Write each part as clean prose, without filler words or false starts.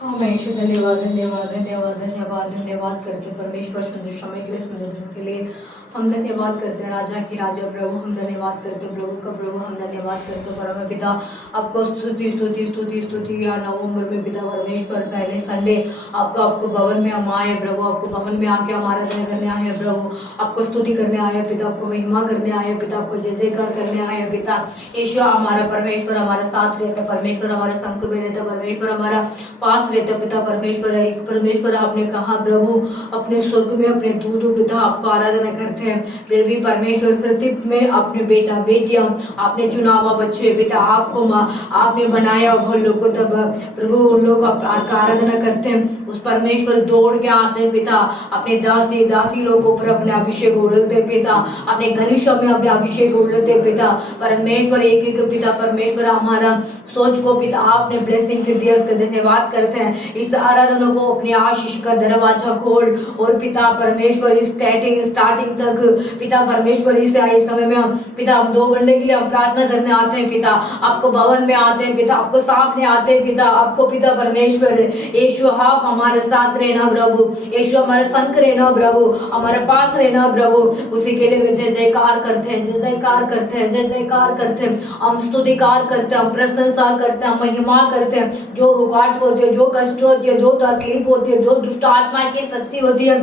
हाँ मैं ईश्वर धन्यवाद धन्यवाद धन्यवाद धन्यवाद धन्यवाद करते हैं परमेश्वर सुंदर समय के लिए सुंदर दिन के लिए हम धन्यवाद करते हैं राजा की राजा प्रभु हम धन्यवाद करते हैं प्रभु का प्रभु हम धन्यवाद करते हैं परम पिता आपको स्तुति स्तुति स्तुति स्तुति या नवंबर में पिता परमेश्वर पहले संडे आपको भवन में हम आए प्रभु आपको भवन में आके हमारा दया करने आए हैं प्रभु आपको स्तुति करने आए पिता आपको महिमा करने आए पिता आपको जय जयकार करने आए हैं पिता ईश्वर हमारा परमेश्वर हमारे साथ रहता परमेश्वर हमारे संग में रहता परमेश्वर हमारा पास रहता पिता परमेश्वर है परमेश्वर आपने कहा प्रभु अपने स्वर्ग में अपने दूध पिता आपको आराधना करते हैं फिर भी परमेश्वर पृथ्वी में अपने बेटा बेटियां आपने चुनावा बच्चे पिता आपको आपने बनाया वो लोग को तब प्रभु उन लोग आपका आराधना करते हैं उस परमेश्वर दौड़ के आते हैं पिता अपने दासी दासी लोगों पर अपने अभिषेक उड़ते पिता अपने गलीशों में अपने अभिषेक उड़ते पिता परमेश्वर एक एक पिता परमेश्वर हमारा सोच को पिता आपने ब्लेसिंग के दिया उसका धन्यवाद करते हैं इस आराधना को अपने आशीष का दरवाजा खोल और पिता परमेश्वर इस स्टार्टिंग तक पिता परमेश्वर इस समय में हम पिता हम 2 घंटे के लिए हम प्रार्थना करने आते हैं पिता आपको भवन में आते हैं पिता आपको सामने आते हैं पिता आपको पिता परमेश्वर यीशु आप हमारे साथ रहना प्रभु यीशु हमारे संग रहना प्रभु हमारे पास रहना प्रभु उसी के लिए जय जयकार करते हैं जय जयकार करते हैं जय जयकार करते हैं हम स्तुतिकार करते हैं हम प्रशंसा करते हैं महिमा करते हैं जो रुकावट होती है जो कष्ट होती है जो तकलीफ होती है जो दुष्ट आत्मा की शक्ति होती है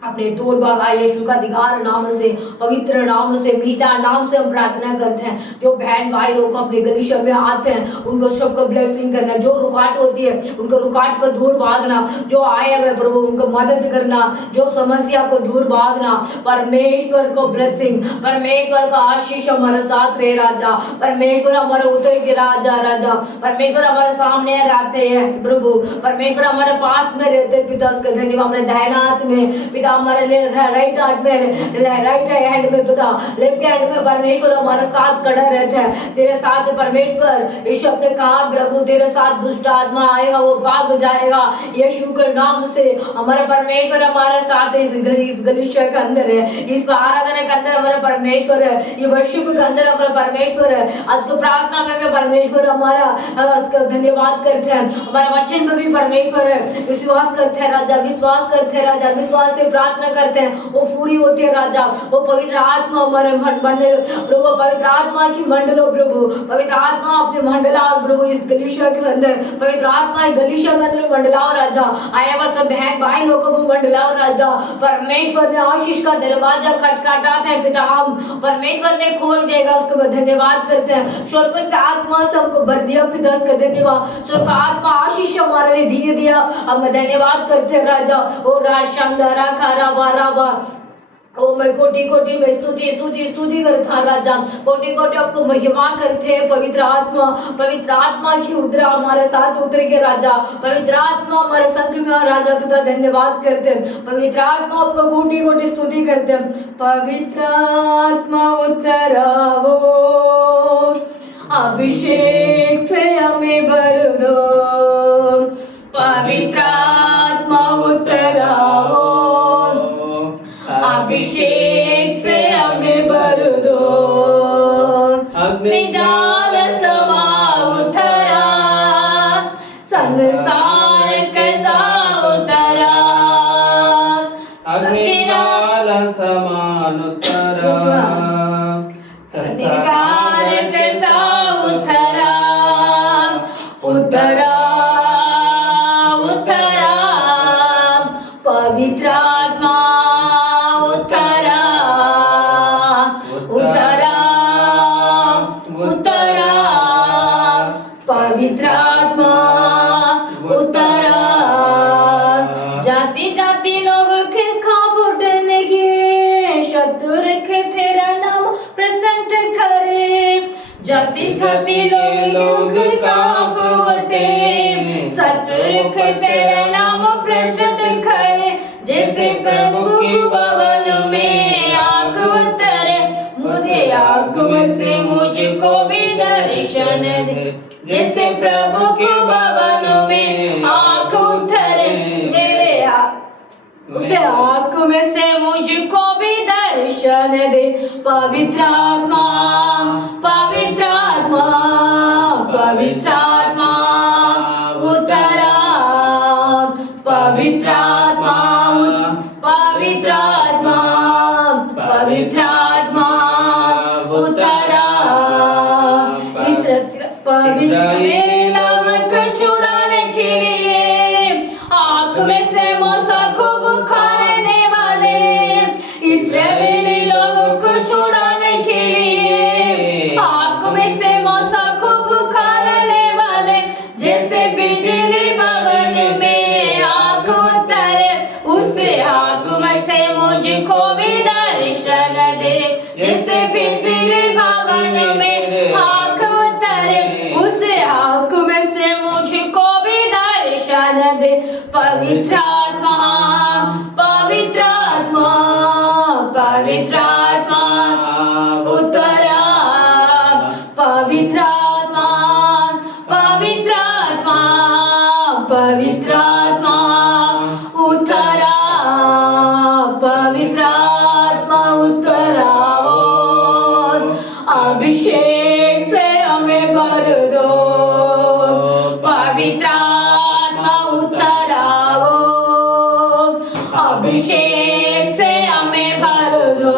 अपने दूर बाबा यीशु का अधिकार नाम से पवित्र नाम से मीठा नाम से हम प्रार्थना करते हैं जो बहन भाई लोग अपने गलीशा में आते हैं उनको सबको ब्लेसिंग करना जो रुकावट होती है उनको रुकावट को दूर भागना जो आए हुए प्रभु उनको मदद करना जो समस्या को दूर भागना परमेश्वर को ब्लेसिंग परमेश्वर का आशीष हमारे साथ रहे राजा परमेश्वर हमारे उतर के राजा राजा परमेश्वर हमारे सामने रहते हैं प्रभु परमेश्वर हमारे पास में रहते पिता उसका धन्यवाद हमारे दाहिना हाथ में पिता हमारे राइट हाथ में राइट हैंड में पिता लेफ्ट हैंड में परमेश्वर हमारे साथ खड़ा रहता है तेरे साथ गलत यीशु अपने कहा प्रभु तेरे साथ दुष्ट आत्मा आएगा वो भाग जाएगा यीशु के नाम से हमारा परमेश्वर हमारे साथ इस गलीशा के अंदर है इस आराधना के अंदर हमारा परमेश्वर है ये वर्शिप के अंदर हमारा परमेश्वर है आज को प्रार्थना में परमेश्वर हमारा धन्यवाद करते हैं हमारे वचन में भी परमेश्वर है विश्वास करते हैं राजा विश्वास करते हैं राजा विश्वास से प्रार्थना करते हैं वो पूरी होती है राजा वो पवित्र आत्मा हमारे मंडल प्रभु पवित्र आत्मा की मंडलो प्रभु पवित्र आत्मा अपने मंडलाओ प्रभु इस गलीशा के अंदर पवित्र आत्मा इस गलीशा के अंदर मंडलाओ राजा आया हुआ सब बहन भाई लोगों को मंडलाओ राजा परमेश्वर ने आशीष का दरवाजा खटखटाते हैं पिता हम परमेश्वर ने खोल देगा उसको धन्यवाद करते हैं स्वर्ग से आत्मा से हमको भर दिया पिता उसका धन्यवाद स्वर्ग आत्मा आशीष हमारे लिए दिए दिया हम धन्यवाद करते हैं राजा ओ राजा खारा बारा बा ओ मैं कोटि कोटि में स्तुति स्तुति स्तुति करता राजा कोटि कोटि आपको महिमा करते हैं पवित्र आत्मा की उतरा हमारे साथ उतर के राजा पवित्र आत्मा हमारे संग में राजा पिता धन्यवाद करते हैं पवित्र आत्मा आपको कोटि कोटि स्तुति करते हैं पवित्र आत्मा उतरावो अभिषेक से हमें भर दो पवित्र आत्मा उतरावो अभिषेक से हमें भर दो अग्निजाल समा उतरा संसार कैसा उतरा अग्निजाल समान उतरा संसार कैसा उतरा उतरा उतरा पवित्र आत्मा उतरा उतरा उतरा पवित्र आत्मा उतरा जाति जाति लोग के खाब उठने के शत्रु के तेरा नाम प्रसन्न करे जाति जाति लोग खाब उठे शत्रु के तेरा नाम प्रसन्न करे जैसे प्रभु की भवन में आग उतरे मुझे आग से मुझको भी दर्शन दे जैसे प्रभु की भवन में आग उतरे मेरे उसे आग में से मुझको भी दर्शन दे पवित्र आत्मा पवित्र आत्मा पवित्र आत्मा उतरा इस्राएली लोगों को छुड़ाने के लिए आग में से मूसा खूब खाने वाले, इस्राएली लोगों को छुड़ाने के लिए आग में से मूसा खूब खाने वाले, जैसे बिजली भवन में आग उतरे उसे आग में से मुझको भी दर्शन दे, जैसे बिजली भवन में आग उतरे उसे आग में से मुझको भी दर्शन दे। पवित्र आत्मा, पवित्र आत्मा, पवित्र आत्मा उतरा, पवित्र आत्मा, पवित्र आत्मा, पवित्र आत्मा उतरा, पवित्र आत्मा उतरा, अभिषेक से हमें भर दो, पवित्र आत्मा उतरा, अभिषेक से हमें भर दो।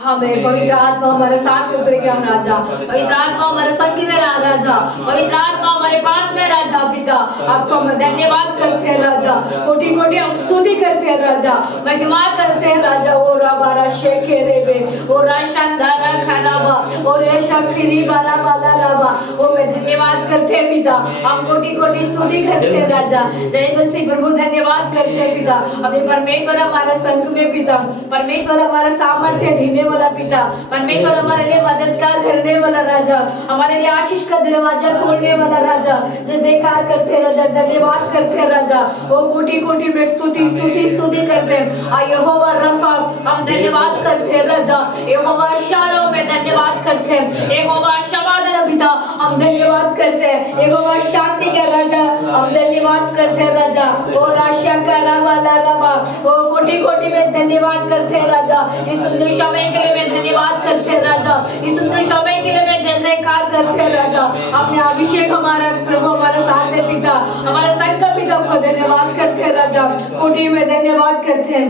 हमें पवित्र आत्मा हमारे साथ उतरेगा राजा, पवित्र आत्मा हमारे संग में राजा, पवित्र आत्मा हमारे पास में राजा। पिता आपको हम धन्यवाद करते हैं राजा, कोटि कोटि हम स्तुति करते हैं राजा, महिमा करते हैं राजा। ओ राबारा शेखे रेबे, ओ राशांधारा खराबा, ओ रेशा खिरी बाला बाला राबा, ओ मैं धन्यवाद करते हैं पिता, हम कोटि कोटि स्तुति करते हैं राजा। जय मसीह प्रभु, धन्यवाद करते हैं पिता, अपने परमेश्वर हमारे संग में पिता, परमेश्वर हमारा सामर्थ्य देने वाला पिता, परमेश्वर हमारे लिए मददगार करने वाला राजा, हमारे लिए आशीष का दरवाजा खोलने वाला राजा। जय जयकार करते हैं राजा, धन्यवाद करते हैं राजा। ओ कोटि कोटि में स्तुति स्तुति स्तुति करते हैं। यहोवा रफा हम धन्यवाद करते हैं राजा, यहोवा शालोम में धन्यवाद करते हैं, यहोवा शमादान पिता हम धन्यवाद करते हैं, यहोवा शांति का राजा हम धन्यवाद करते हैं राजा। ओ राशा का वाला रवा, ओ कोटि कोटि में धन्यवाद करते हैं राजा। इस सुंदर समय के लिए मैं धन्यवाद करते हैं राजा, इस सुंदर समय के लिए मैं जय जयकार करते हैं राजा। अपने अभिषेक हमारा प्रभु हमारे साथ है पिता, हमारे संग का पिता को धन्यवाद करते हैं राजा, कोटि में धन्यवाद करते हैं।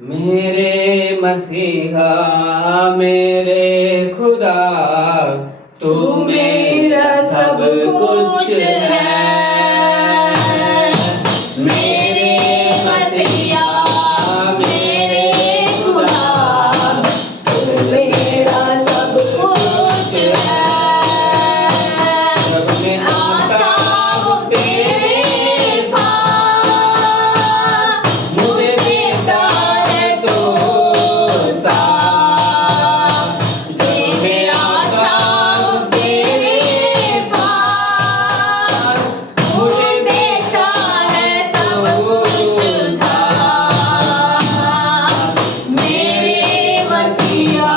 मेरे मसीहा मेरे खुदा तू मेरा सब कुछ है, मेरे मसीहा मेरे खुदा तू मेरा सब कुछ है। आता हूँ तेरे पास, मुझे देता है तू साथ, मैं आता हूँ तेरे पास, मुझे देता है सब कुछ साथ। मेरे मसीहा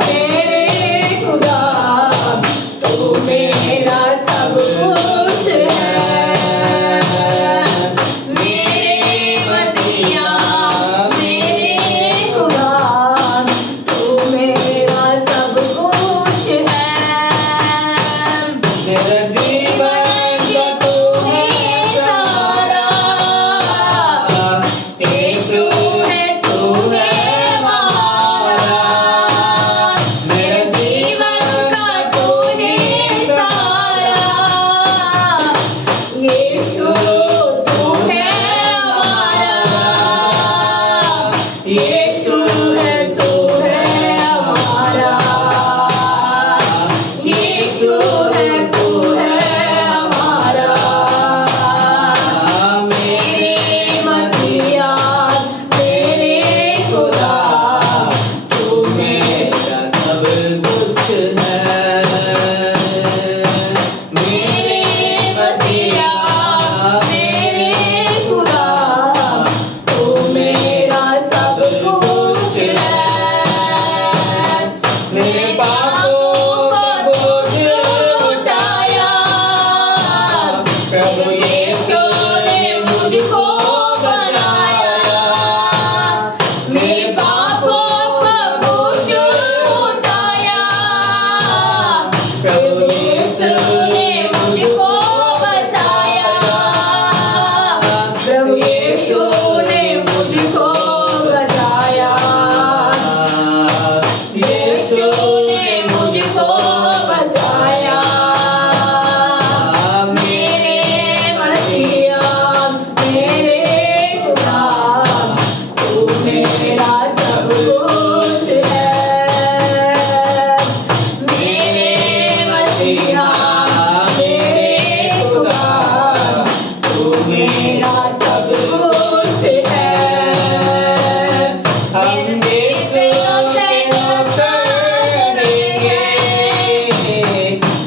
मेरे खुदा तू मेरा सब कुछ है, मेरे मसीहा मेरे खुदा तू मेरा सब कुछ है। मेरा जीवन का तू है सारा यीशु है, तू है हमारा, मेरा जीवन का तू है सारा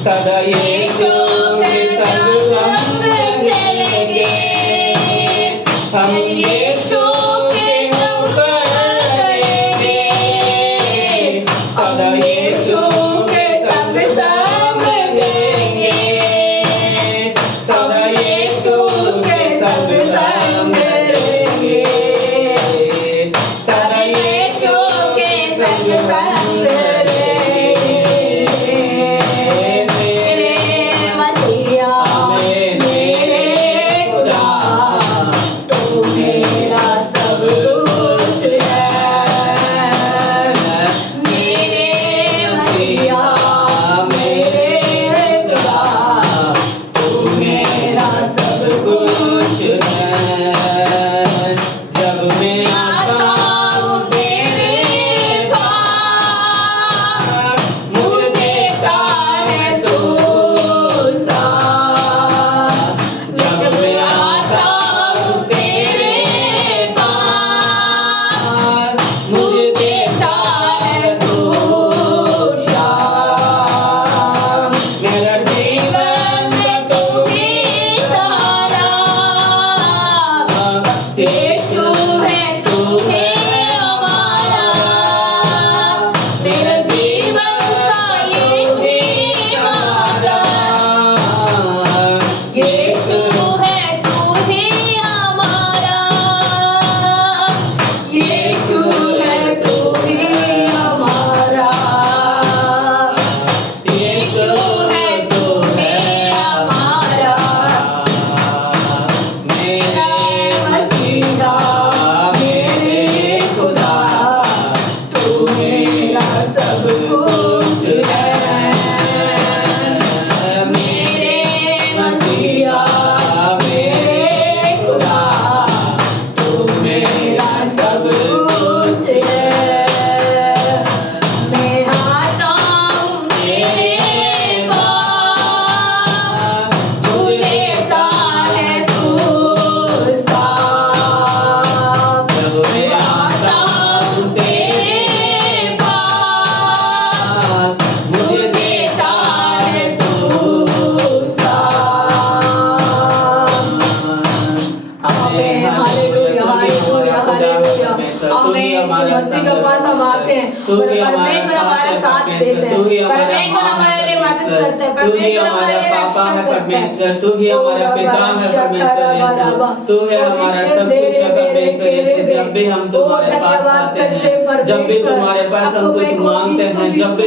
सदा यीशु के संग हम चलेंगे, हम यीशु के नौकर बनेंगे, सदा यीशु के संग चलेंगे, सदा यीशु के संग चलेंगे, सदा यीशु के संग चलेंगे। मसीह के पास हम आते हैं, परमेश्वर हमारे साथ देते हैं, परमेश्वर हमारे लिए मदद करते हैं, परमेश्वर हमारे लिए रक्षा करते हैं। तू ही हमारा पिता है परमेश्वर यीशु, तू है हमारा सब कुछ है परमेश्वर यीशु। जब भी हम तुम्हारे पास आते हैं, जब भी तुम्हारे पास हम कुछ मांगते हैं, जब भी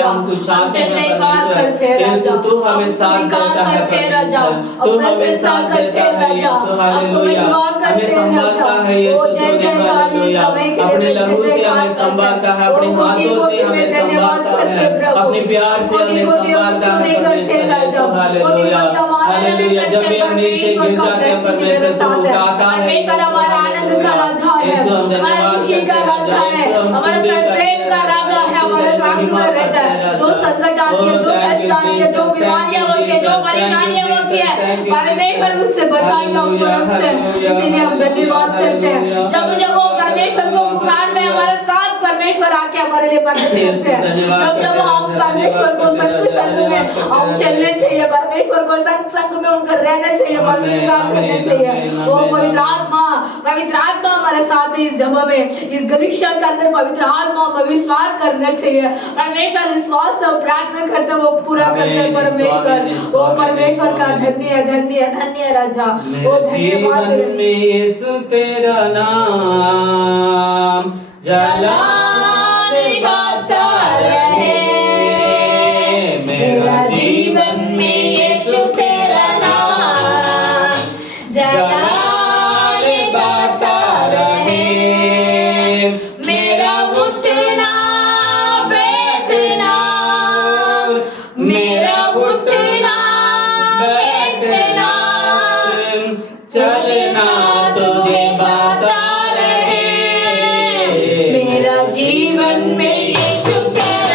हम कुछ चाहते हैं परमेश्वर यीशु, तू हमें साथ देता है परमेश्वर, तू हमें साथ देता है यीशु। हालेलुया, हमें संभालता है यीशु, तूने हालेलुया अपने लहू से हमें संभालता है, अपने हाथों से हमें संभालता है, अपने प्यार से हमें संभालता है परमेश्वर यीशु। हालेलुया हालेलुया, जब भी हम नीचे गिर जाते हैं परमेश्वर तू उठाता है परमेश्वर हमारा आनंद का राजा है, हमारा खुशी का राजा है, हमारा प्रेम का राजा है, हमारे साथ में रहता है। जो संकट आती है, जो कष्ट आती है, जो बीमारियां होती है, जो परेशानियां होती है, परमेश्वर उससे बचाएगा, हमको रखते हैं। इसीलिए हम धन्यवाद करते हैं। जब जब वो परमेश्वर को पुकारते हैं, हमारे साथ परमेश्वर आके हमारे लिए मदद करते हैं। जब जब हम परमेश्वर को संग में हम चलने चाहिए, परमेश्वर को संग में उनका रहना चाहिए, करना चाहिए। वो पवित्र आत्मा हमारे साथ है इस जमा में, इस गलीक्षा के अंदर पवित्र आत्मा में विश्वास करना चाहिए। परमेश्वर विश्वास से प्रार्थना करते वो पूरा करते हैं परमेश्वर। वो परमेश्वर का धन्य धन्य धन्य राजा। वो धन्यवाद यीशु तेरा नाम जलाने गाता रहे, मेरा जीवन में यीशु तेरा नाम जलाने गाता रहे, मेरा उठना बैठना, मेरा उठना बैठना, चलना तुझे गाता रहे, मेरा जीवन में यीशु तेरा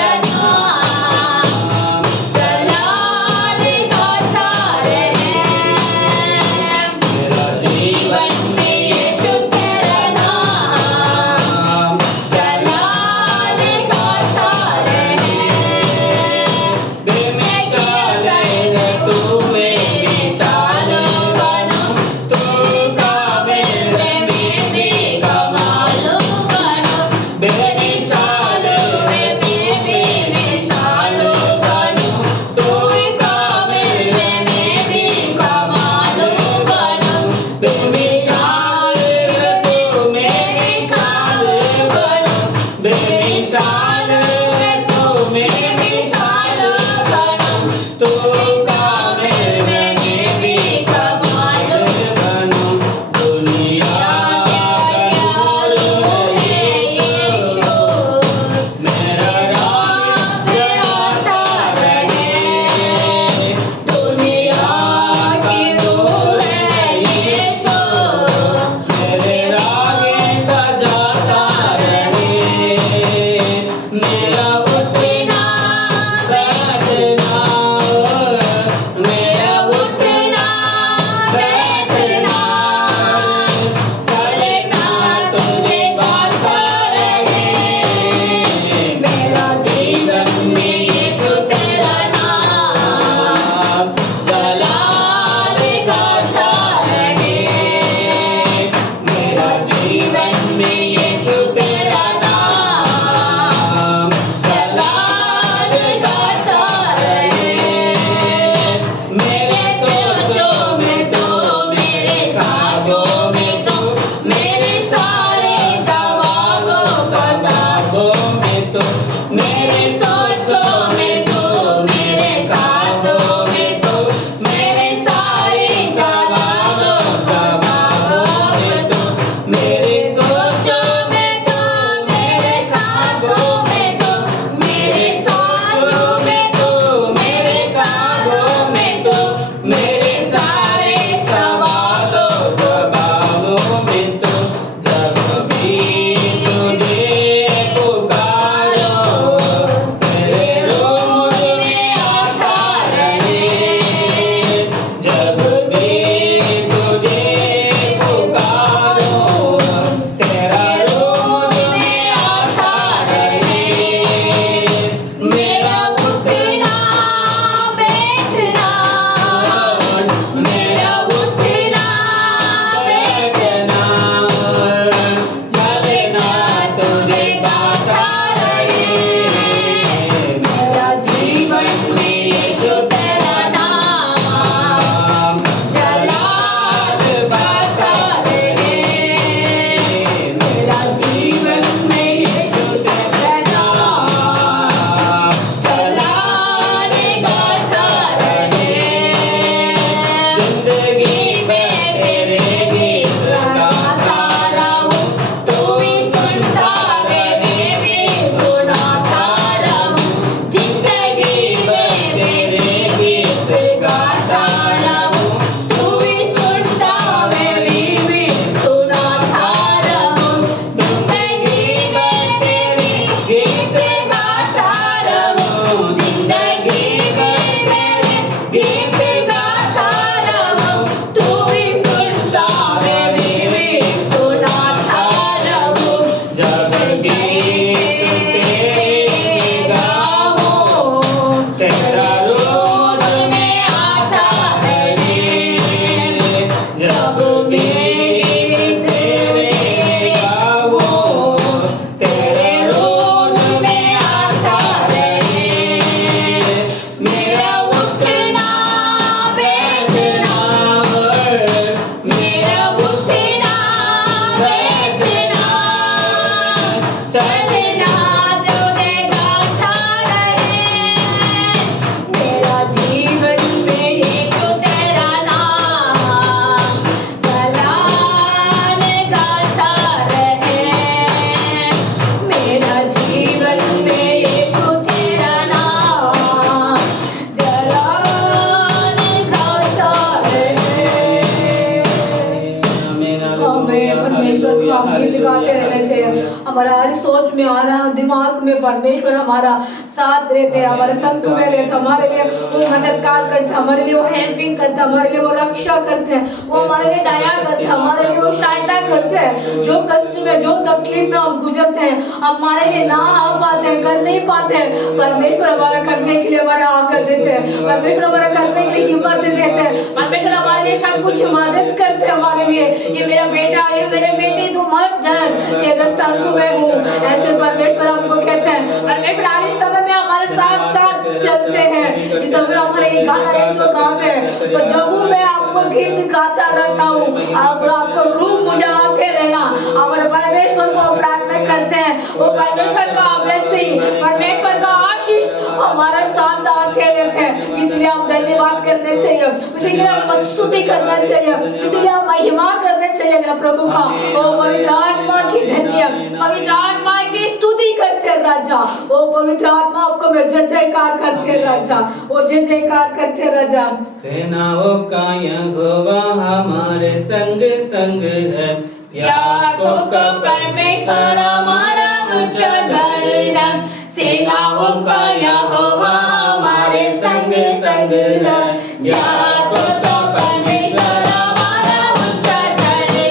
हमारा हर सोच में आ रहा दिमाग में परमेश्वर हमारा साथ रहते, हमारे संग में रहते, हमारे लिए वो मददगार करते, हमारे लिए वो हेल्पिंग करते, हमारे लिए वो रक्षा करते हैं, वो हमारे लिए दया करते हैं, हमारे लिए वो सहायता करते हैं। जो कष्ट में जो तकलीफ में हम गुजरते हैं, हमारे लिए ना आ पाते हैं, कर नहीं पाते हैं, परमेश्वर हमारा करने के लिए हमारा आकर देते हैं, परमेश्वर हमारा करने के लिए हिम्मत देते हैं, परमेश्वर हमारे लिए सब कुछ मदद करते हैं हमारे लिए। ये मेरा बेटा, ये मेरे बेटे, तू मत डर, तेरे संग मैं हूँ, ऐसे परमेश्वर हमको कहते हैं। परमेश्वर हर इस समय में हमारे साथ साथ चलते हैं। इस समय हमारे ये गाना है जो गाते हैं, तो जब मैं आपको गीत गाता रहता हूँ, आपको रूप मुझे आते रहना, हमारे परमेश्वर को प्रार्थना करते हैं, वो परमेश्वर का ब्लेसिंग, परमेश्वर का आशीष हमारे साथ आते रहते हैं। इसलिए हम धन्यवाद करने चाहिए, इसीलिए हम स्तुति करना चाहिए, इसीलिए हम महिमा करने चाहिए प्रभु का। ओ पवित्र आत्मा की धन्य, पवित्र आत्मा की स्तुति करते राजा। ओ पवित्र आत्मा आपको मैं जय जयकार करते राजा, ओ जय जयकार करते राजा। सेनाओं का यहोवा हमारे संग संग है, याकूब का परमेश्वर हमारा ऊंचा गढ़ है। सेनाओं का यहोवा हमारे संग संग है, याकूब का परमेश्वर हमारा ऊंचा गढ़ है।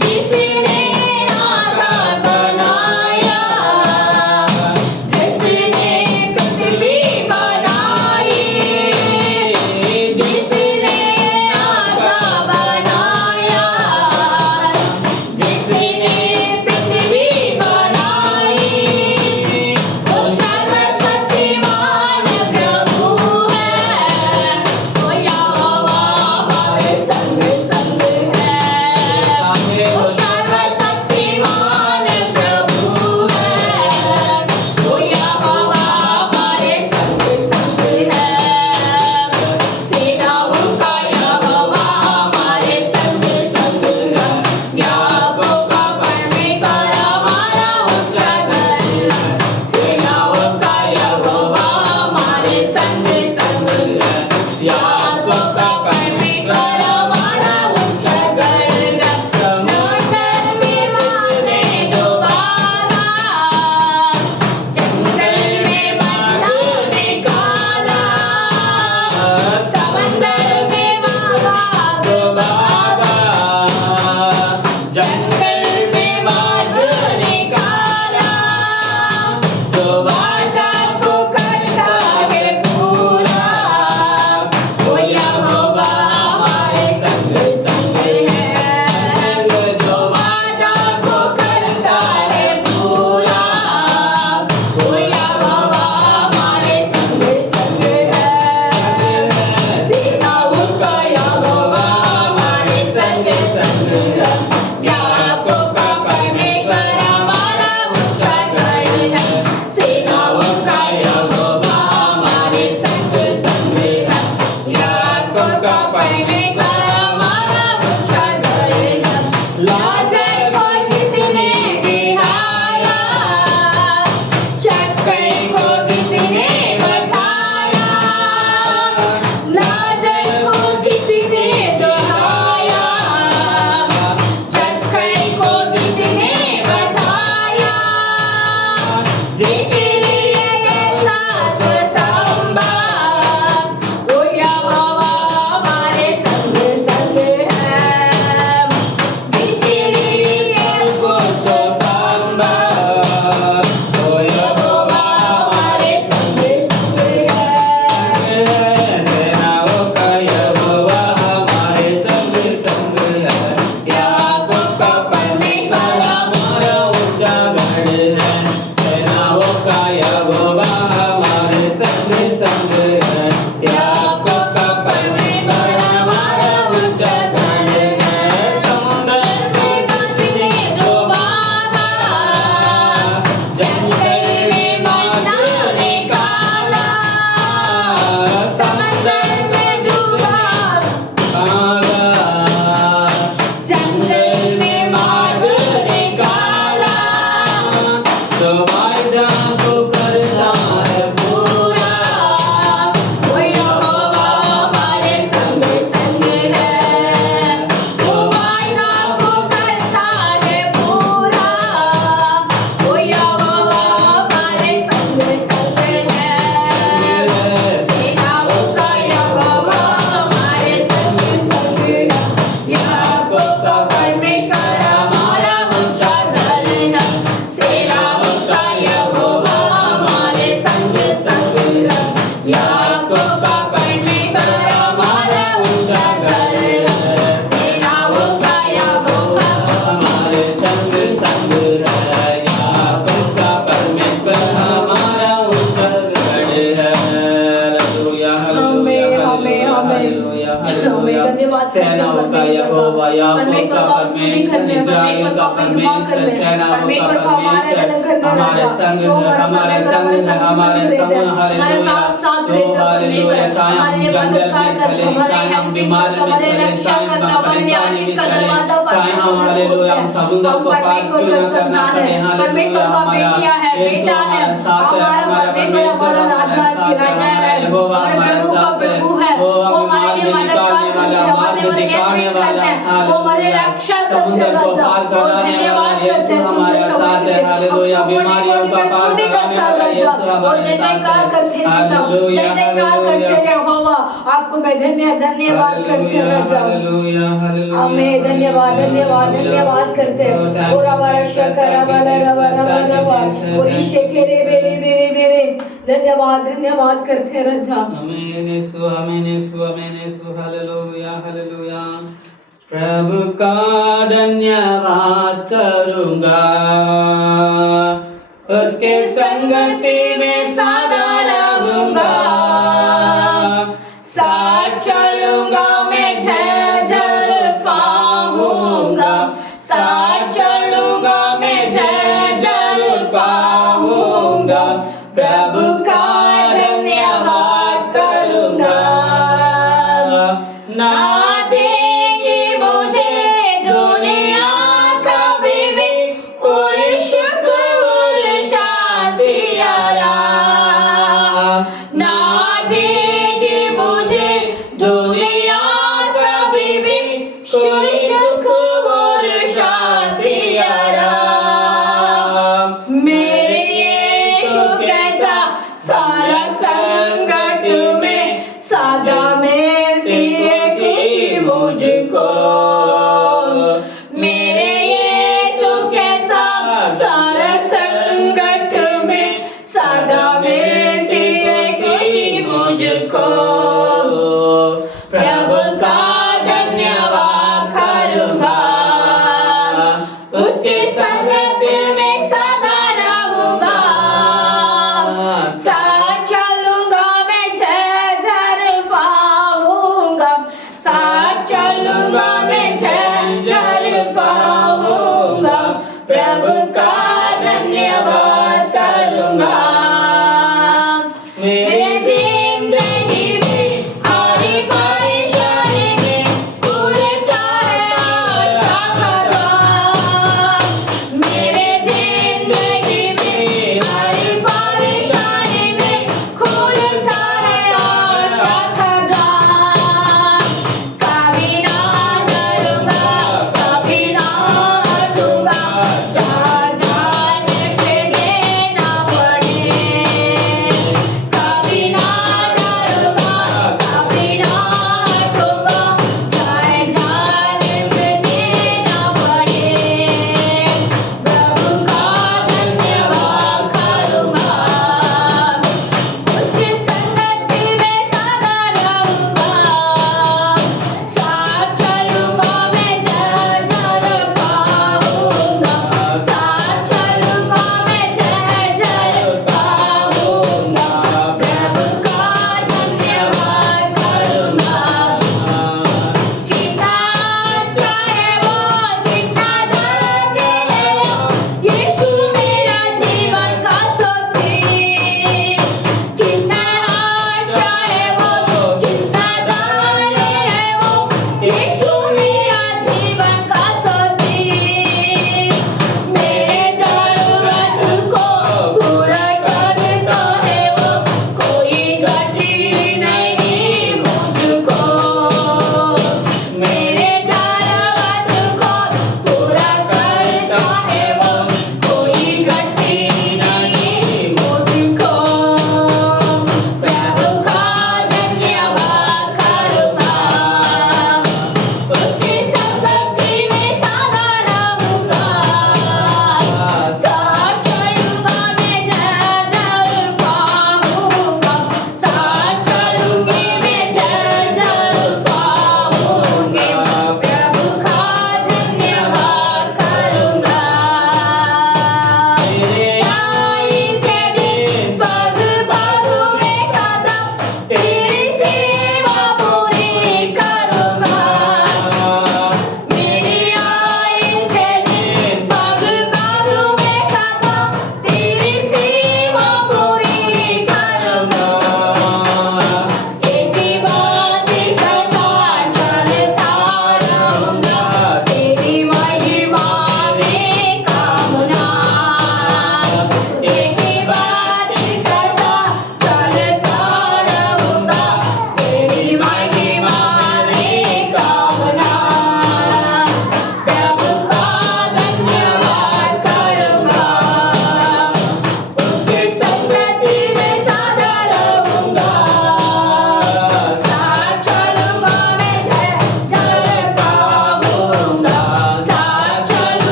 जिसने आकाश बनाया, जिसने पृथ्वी बनाई, जिसने आकाश बनाया, जिसने पृथ्वी बनाई, वो सर्वशक्तिमान प्रभु है, वो यहोवा हमारे संग संग है। वो सर्वशक्तिमान प्रभु है, वो यहोवा हमारे संग संग है। सेनाओं का यहोवा हमारे संग संग है, याकूब का परमेश्वर हमारा ऊंचा गढ़ है। सेनाओं का यहोवा हमारे संग संग है, याकूब का परमेश्वर हमारा ऊंचा गढ़ है। समंदर में मारे डुबाना, जंगल में मन्ना निकाला, समंदर में मारा डुबाना, जंगल में मन्ना निकाला, तो वादा को करता है पूरा, उसका परमेश्वर हमारा ऊंचा घर है। सेनाओं का यहोवा हमारे संग संग है। याकूब का परमेश्वर हमारा ऊंचा घर है। Hallelujah hallelujah hallelujah hallelujah. सेनाओं का यहोवा याकूब का परमेश्वर इस्राएल का परमेश्वर सेनाओं का परमेश्वर हमारे संग है हमारे संग है हमारे संग। हालेलुया तो हालेलुया। चाहे हम जंगल में चले चाहे हम बीमार में चले चाहे हम परेशानी में चले चाहे हम हालेलुया हम समुद्र को पार क्यों न करना पड़े। हालेलुया हमारा यीशु हमारे साथ है हमारा परमेश्वर हमारे साथ है यहोवा हमारे साथ है। वो हमें मार्ग निकालने वाला मार्ग दिखाने वाला हालेलुया समुद्र को पार कराने वाला यीशु हमारे साथ है। हालेलुया बीमारियों का पार कराने वाला यीशु हमारे साथ है। हालेलुया यहोवा आपको मैं धन्यवाद करते राजा। हमें धन्यवाद धन्यवाद धन्यवाद करते हैं। ओरा वाला शकरा वाला रवा रवा रवा ओरी शेकेरे बेरे बेरे बेरे धन्यवाद धन्यवाद करते हैं राजा। आमीन यीशु आमीन यीशु आमीन यीशु। Hallelujah hallelujah. प्रभु का धन्यवाद करूंगा उसके संगति में सदा रहूंगा। साथ चलूंगा मैं जय जय पाऊंगा। साथ चलूंगा मैं जय जय पाऊंगा। प्रभु का धन्यवाद करूंगा। ना देंगे मुझे दुनिया कभी भी और सुख और शांति आराम। ना देंगे मुझे दुनिया कभी भी और सुख और शांति आराम। मेरे यीशु कैसा सारा संकट में सदा मिलती है खुशी मुझको। मेरे यीशु कैसा सारा संकट में सदा मिलती है खुशी मुझको। प्रभु का धन्यवाद करूंगा उसके संगत में सदा रहूंगा। साथ चलूंगा मैं जय जय पाऊंगा। साथ चलूंगा मैं जय जय पाऊंगा। प्रभु का धन्यवाद करूंगा। मेरे जिंदगी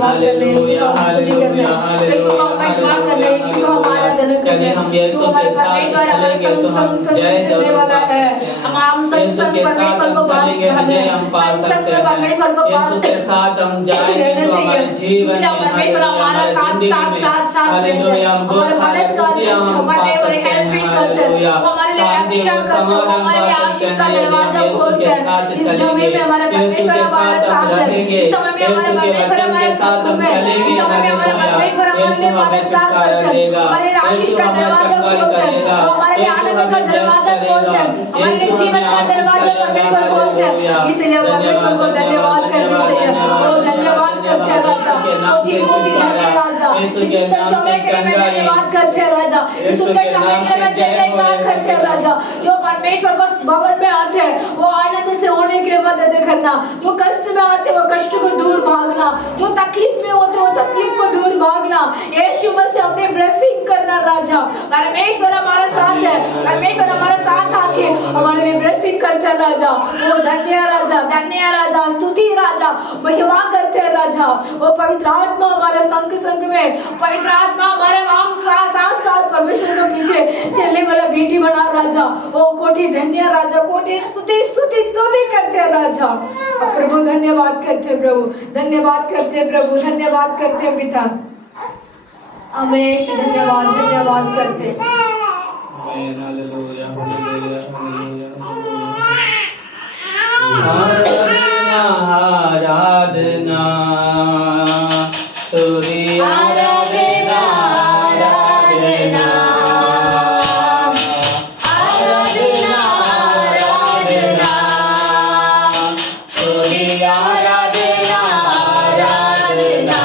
धन्यवाद करते हैं, यीशु का स्तुति करते हैं, यीशु का महिमा करते हैं, यीशु का आराधना करते हैं। हम यीशु तो के साथ चलेंगे तो हम जय जरूर वाला पा है। सकते हैं। हम यीशु के साथ हम चलेंगे तो जय हम पा सकते हैं। यीशु के साथ हम जाएंगे तो हमारे जीवन में हमारे जिंदगी में हालेलुया हम बहुत सारे खुशियां हम पा सकते हैं। हालेलुया शांति और समाधान पा सकते हैं यदि हम यीशु के साथ चलेंगे, यीशु के साथ हम रहेंगे, यीशु के वचन के साथ हम चलेंगे। हालेलुया यीशु हमें छुटकारा देगा, यीशु हमें चंगाई करेगा, यीशु हमें ब्लेस करेगा, यीशु हमें आशीष करेगा। हालेलुया धन्यवाद को धन्यवाद करना चाहिए। ओ धन्यवाद करते हैं राजा, यीशु के नाम से चंगाई, धन्यवाद करते हैं राजा, यीशु के नाम से जयकार करते हैं राजा। जो परमेश्वर को भवन में आते हैं वो आनंद से होने के लिए मदद करना, जो कष्ट में आते वो कष्ट को दूर भागना, जो तकलीफ में होते वो तकलीफ को दूर भागना, यीशु मसीह से अपने ब्लेसिंग करना राजा। परमेश्वर हमारा साथ है, परमेश्वर हमारा साथ आके हमारे लिए ब्लेसिंग करते हैं राजा। वो धन्य राजा, स्तुति राजा, महिमा करते हैं राजा। वो पवित्र आत्मा हमारे संग में, पवित्र आत्मा हमारे हम साथ परमेश्वर के पीछे चलने वाला बेटी बना राजा। वो कोटि धन्य राजा, कोटि स्तुति करते हैं राजा। प्रभु धन्यवाद करते हैं, प्रभु धन्यवाद करते हैं, प्रभु धन्यवाद करते हैं पिता। हमेशा धन्यवाद करते हैं। आराधना तुझी आराधना आराधना आराधना आराधना तुझी आराधना आराधना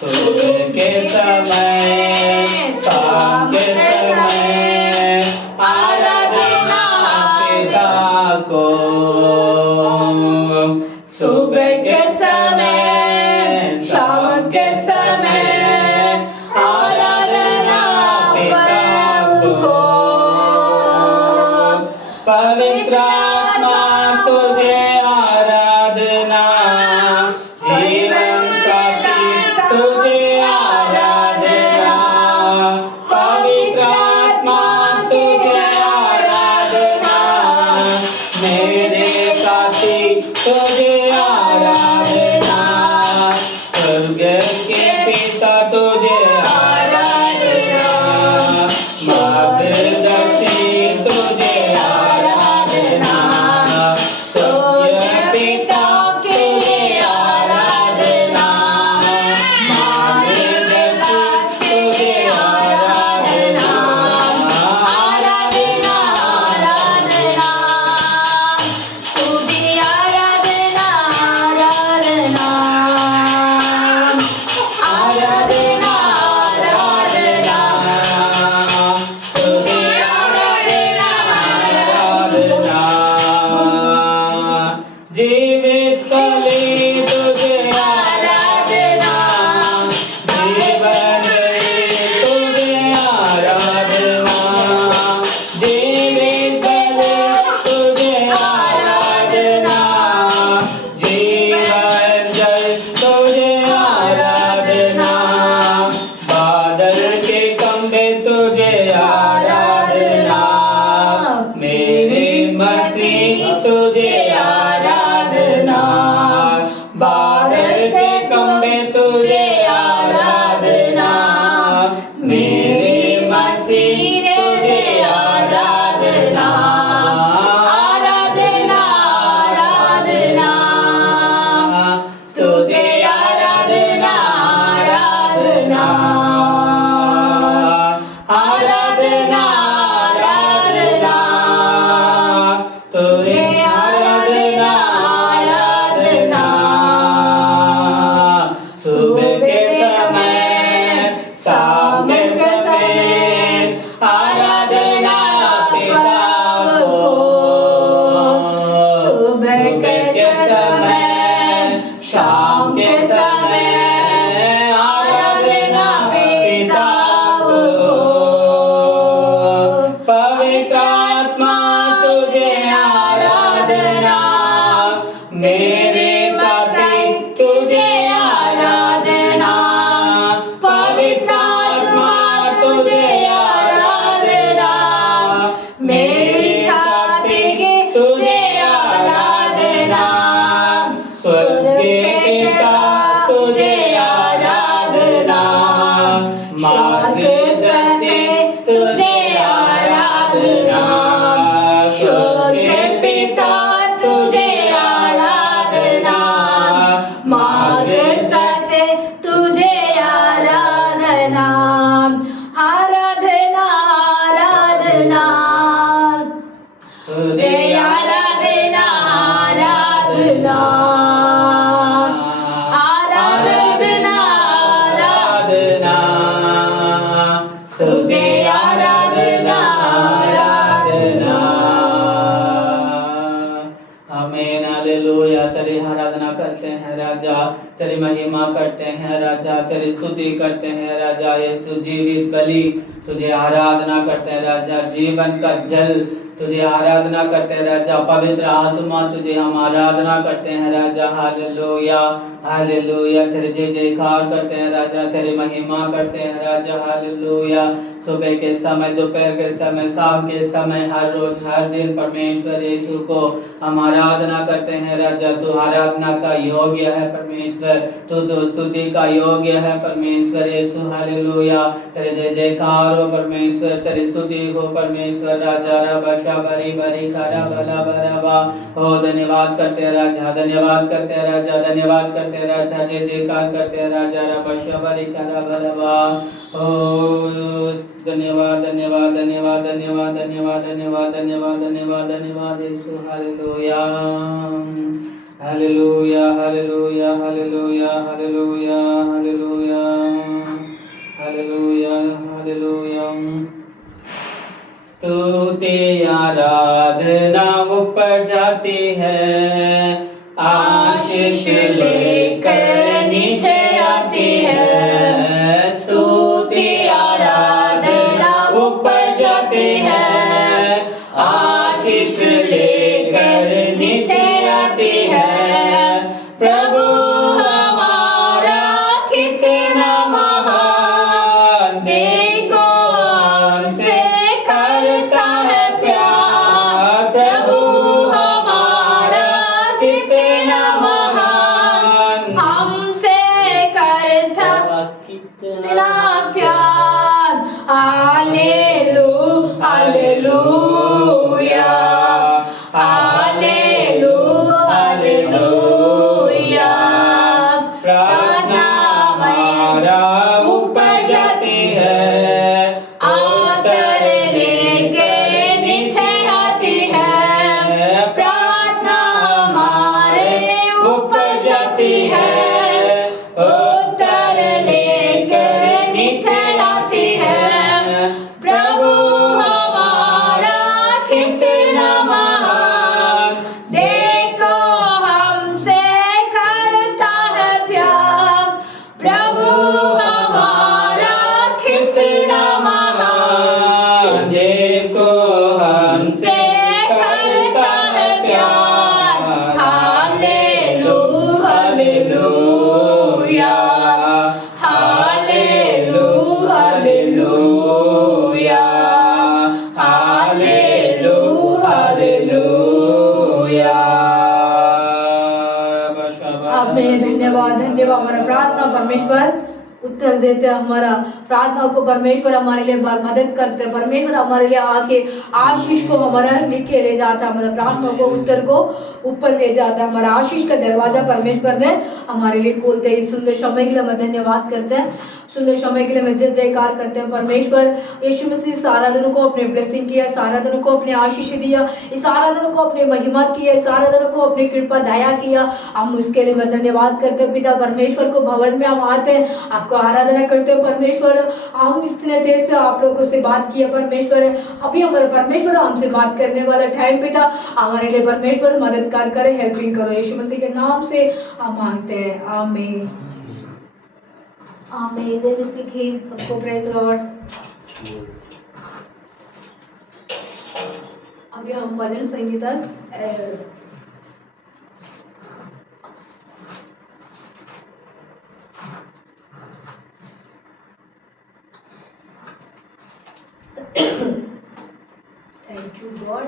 सुबह के समय शाम के समय आराधना पिता को, सुबह के समय शाम के समय आराधना पिता को। पवित्र आत्मा तुझे आराधना, जीवन का गीत तुझे आराधना। पवित्र आत्मा तुझे आराधना, मेरे साथी तुझे आराधना। स्वर्ग के पिता तुझे आराधना, मार्गदर्शी तुझे आराधना। सत्य पिता के लिए आराधना, मार्गदर्शी तुझे आराधना। आराधना आराधना तुझी आराधना आराधना आराधना आराधना तुझी आराधना आराधना। जीवित कली तुझे आराधना, जीवन तुझे आराधना। जीवित कली तुझे आराधना, जीवन जल तुझे आराधना। बादल के खंभे तुझे आराधना, मेरे मसीह तुझे आराधना। बादल के खंभे तुझे आराधना, मेरे मसीह तुझे आराधना। आराधना आराधना तुझे आराधना आराधना आराधना आराधना तुझे आराधना आराधना। सुबह के समय शाम के समय आराधना पिता को। सुबह के समय शाम के समय आराधना पिता को। पवित्र आत्मा तुझे आराधना, मेरे साथी तेरी महिमा करते हैं राजा, तेरी स्तुति करते हैं राजा। यीशु जीवित बलि तुझे आराधना करते हैं राजा, जीवन का जल तुझे आराधना करते हैं राजा, पवित्र आत्मा तुझे हम आराधना करते हैं राजा। हालेलुया हालेलुया, तेरे जय जयकार करते हैं राजा, तेरी महिमा करते हैं राजा। हालेलुया। सुबह के समय, दोपहर के समय, शाम के समय, हर रोज हर दिन परमेश्वर यीशु को हम आराधना करते हैं राजा। तू आराधना का योग्य है परमेश्वर, तू तो स्तुति का योग्य है परमेश्वर यीशु। हालेलुया, तेरे जय जयकार हो परमेश्वर, तेरी स्तुति हो परमेश्वर राजा। रबा बरी बरी करा बला बराबा। हो धन्यवाद करते हैं राजा, धन्यवाद करते हैं राजा, धन्यवाद करते हैं राजा, जय जयकार करते हैं राजा। रबा बरी करा बराबा। ओ धन्यवाद धन्यवाद धन्यवाद धन्यवाद धन्यवाद धन्यवाद धन्यवाद धन्यवाद धन्यवाद Yeshu. Hallelujah hallelujah hallelujah hallelujah hallelujah hallelujah hallelujah hallelujah. स्तुति आराधना ऊपर जाती है, आशीष लेकर नीचे आती है। स्तुति आराधना ऊपर जाती है, आशीष लेकर नीचे आती है। प्रभु हमारा कितना महान, देखो हमसे करता है प्यार। प्रभु हमारा कितना महान, हमसे करता कितना प्यार। हालेलू हालेलुया हालेलू हालेलुया। प्रार्थना हमारा ऊपर जाती है, आदर लेके नीचे आती है। प्रार्थना हमारे ऊपर जाती है, उत्तर लेके नीचे आती है। प्रभु हमारा कितना महान, देखो हमसे करता है प्यार। प्रभु हमारा कितना महान, देखो हमसे करता है प्यार। हालेलू हालेलुया हालेलू हालेलुया हालेलू हालेलुया। आपने धन्यवाद धन्यवाद। हमारा प्रार्थना परमेश्वर उत्तर देते हैं, हमारा प्रार्थना को परमेश्वर हमारे लिए मदद करते हैं। परमेश्वर हमारे लिए आके आशीष को हमारा लिख के ले जाता है, हमारा प्रार्थना को उत्तर को ऊपर ले जाता है। हमारा आशीष का दरवाजा परमेश्वर ने हमारे लिए खोलते हैं। इस सुंदर समय के लिए हम धन्यवाद करते हैं, सुंदर समय के लिए मैं जय जयकार करते हैं। परमेश्वर यीशु मसीह इस आराधना को अपने ब्लेसिंग किया, इस आराधना को अपने आशीष दिया, इस आराधना को अपने महिमा किया, इस आराधना को अपनी कृपा दया किया। हम उसके लिए मैं धन्यवाद करते हैं। पिता परमेश्वर को भवन में हम आते हैं, आपको आराधना करते हैं परमेश्वर। हम इतने देर से आप लोगों से बात किया परमेश्वर, अभी हमारे परमेश्वर हमसे बात करने वाला टाइम पिता हमारे लिए परमेश्वर मददगार करे, हेल्पिंग करो। यीशु मसीह के नाम से हम मांगते हैं, आमीन आमीन। जय मसीह की सबको प्रेज लॉर्ड। अभी हम भजन संगीता थैंक यू गॉड।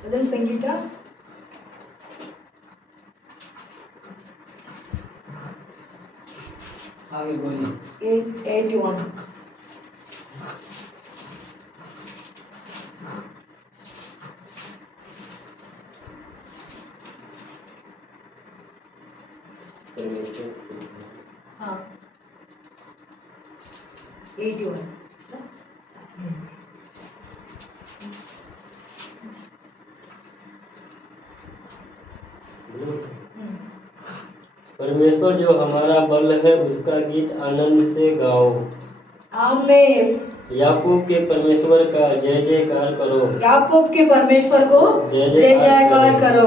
भजन संगीता आगे बोलिए। 81 हाँ 81 बोलो। परमेश्वर जो हमारा बल है उसका गीत आनंद से गाओ। आमीन। याकूब के परमेश्वर का जय जयकार करो। याकूब के परमेश्वर को जय जयकार करो।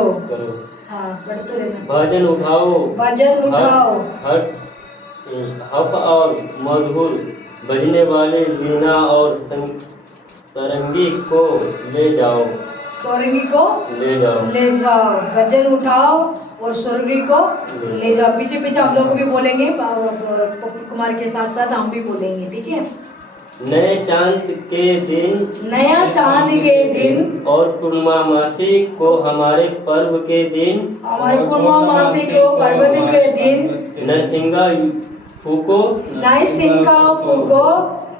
हाँ, पढ़ते रहना। भजन उठाओ, भजन उठाओ। हफ और मधुर बजने वाले वीणा और सारंगी को ले जाओ। सारंगी को ले जाओ। भजन उठाओ और सारंगी को ले जाओ। पीछे पीछे हम लोग भी बोलेंगे, पप्पू कुमार के साथ साथ हम भी बोलेंगे, ठीक है। नए चांद के दिन, नया चांद के दिन और पूर्णमासी को हमारे पर्व के दिन, हमारे पूर्णमासी को पर्व के दिन नरसिंगा फूको, नरसिंगा फूको,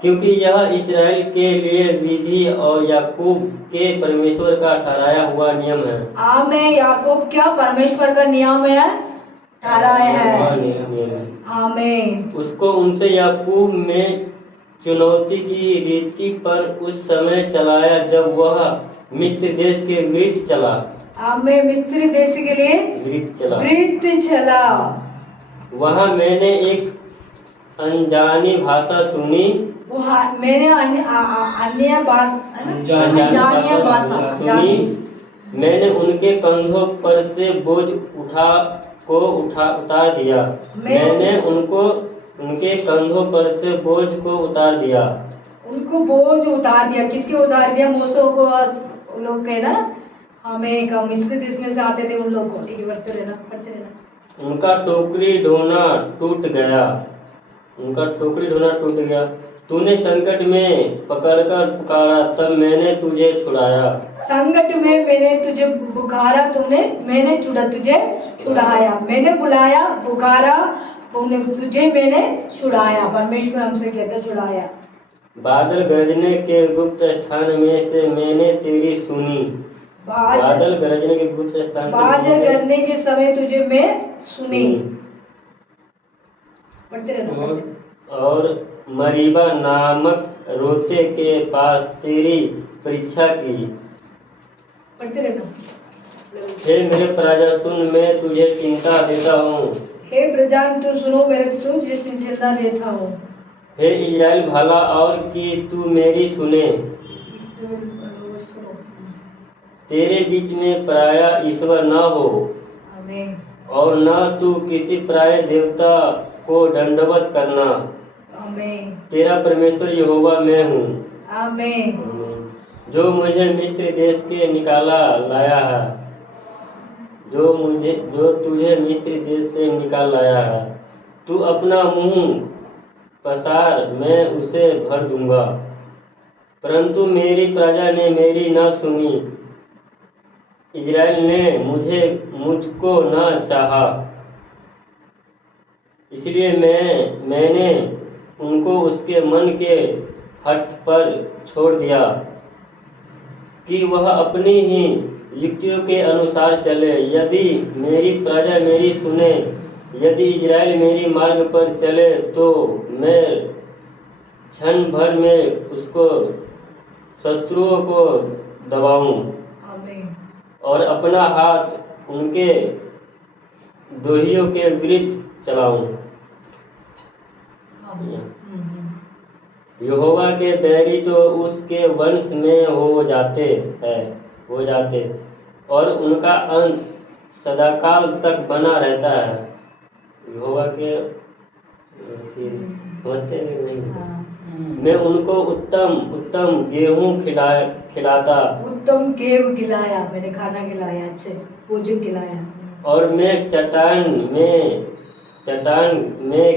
क्योंकि यह इस्राएल के लिए विधि और याकूब के परमेश्वर का ठहराया हुआ नियम है। आमीन। याकूब क्या परमेश्वर का नियम है, ठहराया है। आमीन। उसको उनसे याकूब में चुनौती की रीति पर उस समय चलाया जब वह मिस्र देश के विरुद्ध चला। आमीन। मिस्र देश के लिए विरुद्ध चला। वहाँ मैंने एक अनजानी भाषा सुनी। मैंने अन्य भाषा सुनी। मैंने उनके कंधों पर से बोझ उतार दिया। मैंने उनके कंधों पर से बोझ को उतार दिया। उनको बोझ उतार दिया। किसके उतार दिया? मूसा को। लोग के ना, हमें मिस्र देश में से आते थे उन लोग को। ठीक है, पढ़ते रहना। उनका टोकरी ढोना टूट गया। तूने संकट में पकड़कर पुकारा, तब मैंने तुझे छुड़ाया। संकट में मैंने तुझे पुकारा, मैंने तुझे छुड़ाया। मैंने बुलाया, पुकारा, तुझे मैंने छुड़ाया। परमेश्वर हमसे कहता छुड़ाया। बादल गरजने के गुप्त स्थान में से मैंने तेरी सुनी। बादल गरजने के गुप्त स्थान, बादल गरजने के समय तुझे मैं सुनी। पढ़ते रहना। और मरीबा नामक रोते के पास तेरी परीक्षा की। पढ़ते रहना। हे मेरे प्रजा सुन, मैं तुझे चिंता देता हूँ। हे प्रजा तू सुनो, मैं तुझे चिंता देता हूँ। हे इज़राइल भला और कि तू मेरी सुने। तेरे बीच में पराया ईश्वर न हो। आमीन। और न तू किसी पराये देवता को दंडवत करना। आमीन। तेरा परमेश्वर यहोवा मैं हूँ। आमीन। जो मुझे मिस्र देश के निकाला लाया है, जो तुझे मिस्र देश से निकाल लाया है। तू अपना मुंह पसार, मैं उसे भर दूंगा। परंतु मेरी प्रजा ने मेरी न सुनी, इज़राइल ने मुझको न चाहा। इसलिए मैंने उनको उसके मन के हठ पर छोड़ दिया कि वह अपनी ही युक्तियों के अनुसार चले। यदि मेरी प्रजा मेरी सुने, यदि इज़राइल मेरी मार्ग पर चले, तो मैं क्षण भर में उसको शत्रुओं को दबाऊं और अपना हाथ उनके द्रोहियों के विरुद्ध चलाऊं। यहोवा के बैरी तो उसके वंश में हो जाते और उनका अंत सदाकाल तक बना रहता है। यहोवा के समझते नहीं। मैं उनको उत्तम गेहूं खिलाता। उत्तम गेहूं खिलाया, मैंने खाना खिलाया, अच्छे भोजन खिलाया। और मैं चट्टान में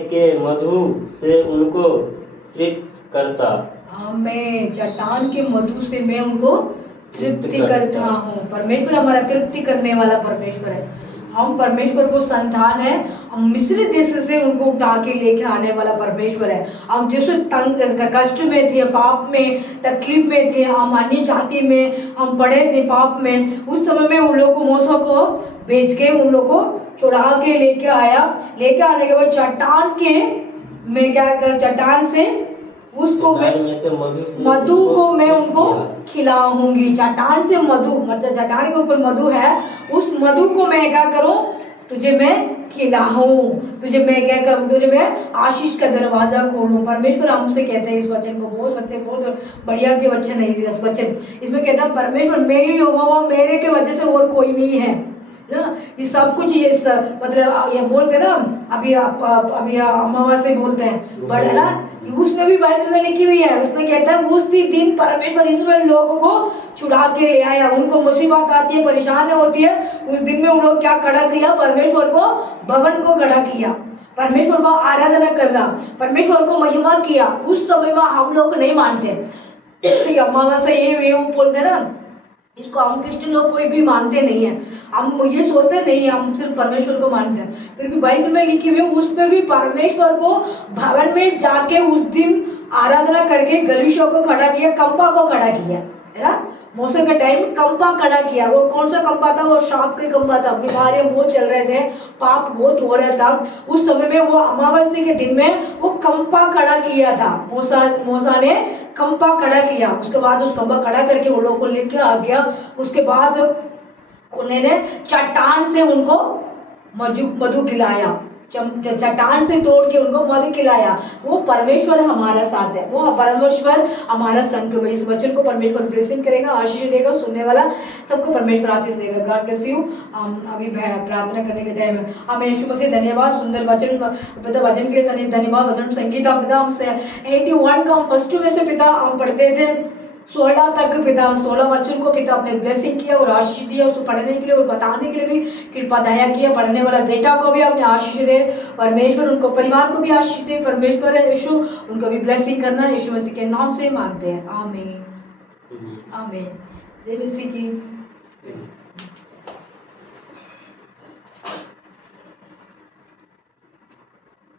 के मधु से उनको तृप्त करता। मैं चट्टान के मधु से मैं उनको तृप्ति करता हूँ। परमेश्वर हमारा तृप्ति करने वाला परमेश्वर है। हम परमेश्वर को संतान है। हम मिस्र देश से उनको उठा के लेके आने वाला परमेश्वर है। हम जिस कष्ट में थे, पाप में, तकलीफ में थे, हम अन्य जाति में हम पड़े थे, पाप में, उस समय में उन लोगों को मूसा को भेज के उन लोगों को छुड़ा के लेके आया। लेके आने के बाद चट्टान से उसको मधु को मैं उनको खिलाऊंगी। चट्टान से मधु, मतलब चट्टान के ऊपर मधु है, उस मधु को मैं क्या करूं, तुझे मैं खिलाऊं, तुझे मैं क्या करूं, तुझे मैं आशीष का दरवाजा खोलूं। परमेश्वर हमसे कहते हैं इस वचन को, बहुत बढ़िया के वचन है इस वचन। इसमें कहता है परमेश्वर मैं ही यहोवा, मेरे के वजह से और कोई नहीं है ना। ये सब कुछ ये मतलब ये बोलते ना, अभी अमावस्या बोलते हैं बड़ा ना, उसमें भी बाइबल में लिखी हुई है। उसमें कहता है उस दिन परमेश्वर इस्राएल लोगों को छुड़ा के ले आया। उनको मुसीबत आती है, परेशान होती है, उस दिन में उन लोग क्या खड़ा किया, परमेश्वर को भवन को खड़ा किया, परमेश्वर को आराधना करना, परमेश्वर को महिमा किया। उस समय में हम लोग नहीं मानते। अमावस्या ये बोलते ना, इसको हम क्रिश्चियन लोग कोई भी मानते नहीं है। हम ये सोचते नहीं, हम सिर्फ परमेश्वर को मानते हैं। फिर भी बाइबल में लिखी हुई है उस पे भी परमेश्वर को भवन में जाके उस दिन आराधना करके गलीशों को खड़ा किया, कंपा को खड़ा किया, है ना। मूसा के टाइम कंपा खड़ा किया। वो कौन सा कंपा था, वो सांप का कंपा था। बीमारियां बहुत चल रहे थे, पाप बहुत हो रहा था उस समय में। वो अमावस्या के दिन में वो कंपा खड़ा किया था, मूसा ने कंपा खड़ा किया। उसके बाद उस कंपा खड़ा करके उन लोगों को लेके आ गया। उसके बाद उन्होंने चट्टान से उनको मधु खिलाया, चट्टान से तोड़ के उनको मधु खिलाया। वो परमेश्वर हमारा साथ है, वो परमेश्वर हमारा संग में। इस वचन को परमेश्वर ब्लेसिंग करेगा, आशीष देगा। सुनने वाला सबको परमेश्वर आशीष देगा। God bless you. अभी प्रार्थना करने के टाइम है। हमें यीशु मसीह धन्यवाद, सुंदर वचन पिता, वचन के लिए धन्यवाद। वचन संगीता पिता, हमसे 81 का फर्स्ट में से पिता हम पढ़ते थे 16 तक पिता, 16 वचन को पिता अपने ब्लेसिंग किया और आशीष दिया, उसको पढ़ने के लिए और बताने के लिए भी कृपा दया किया। पढ़ने वाला बेटा को भी अपने आशीष दे परमेश्वर, उनको परिवार को भी आशीष दे परमेश्वर है यीशु, उनको भी ब्लेसिंग करना यीशु मसीह के नाम से मांगते हैं, आमीन आमीन। जय मसीह की।